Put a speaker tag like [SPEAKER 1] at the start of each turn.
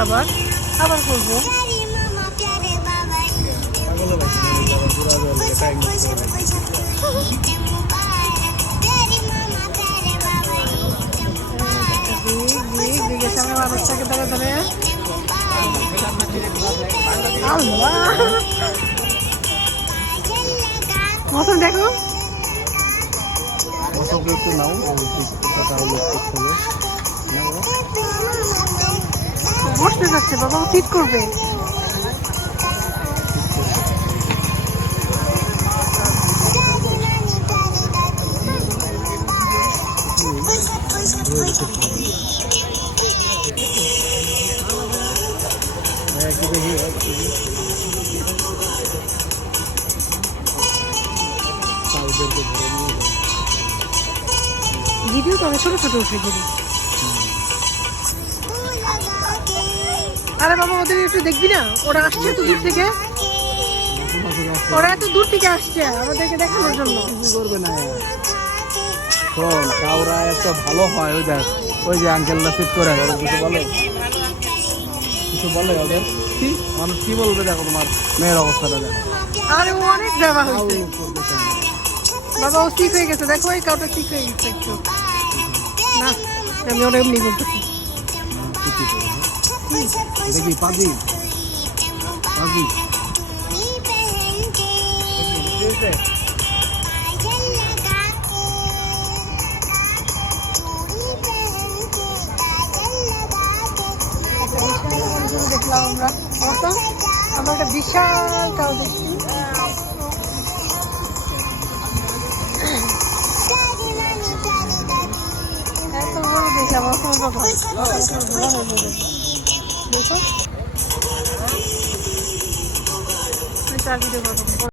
[SPEAKER 1] আবার? আবার করব। মানুষটাকে ধরে ধরে মতন দেখো
[SPEAKER 2] একটু নাও কথা হলো?
[SPEAKER 1] বসতে যাচ্ছে বাবা ও ঠিক করবে। ভিডিও তো আমি ছোট ছোট উঠে করি আরে বাবা ওদের একটু দেখবি না? ওরা আসছে তো দূর থেকে। ওরা এত দূর থেকে আসছে আমাদেরকে দেখানোর জন্য।
[SPEAKER 2] কিছু করবে না শোন কাউরা এত ভালো হয় ওই দেখ ওই যে আঙ্কেলটা সিট করে ওদের কিছু বলে? কিছু বলে ওদের? কি? মানুষ কি বলবে দেখো তোমার মেয়ের অবস্থাটা দেখো।
[SPEAKER 1] আরে ও অনেক দেওয়া হয়েছে। বাবা ও ঠিক হয়ে গেছে। দেখো এই কাউটা ঠিক হয়ে গেছে একটু। না আমি ওরা এমনি বলতেছি।
[SPEAKER 2] দেখি পাজি পাজি
[SPEAKER 1] দেখলাম আমরা আমরা একটা বিশাল কাউ দেখছি এত বড় দেখে আমার কোনো ব্যাপার দেখো। আমি ভিডিও করব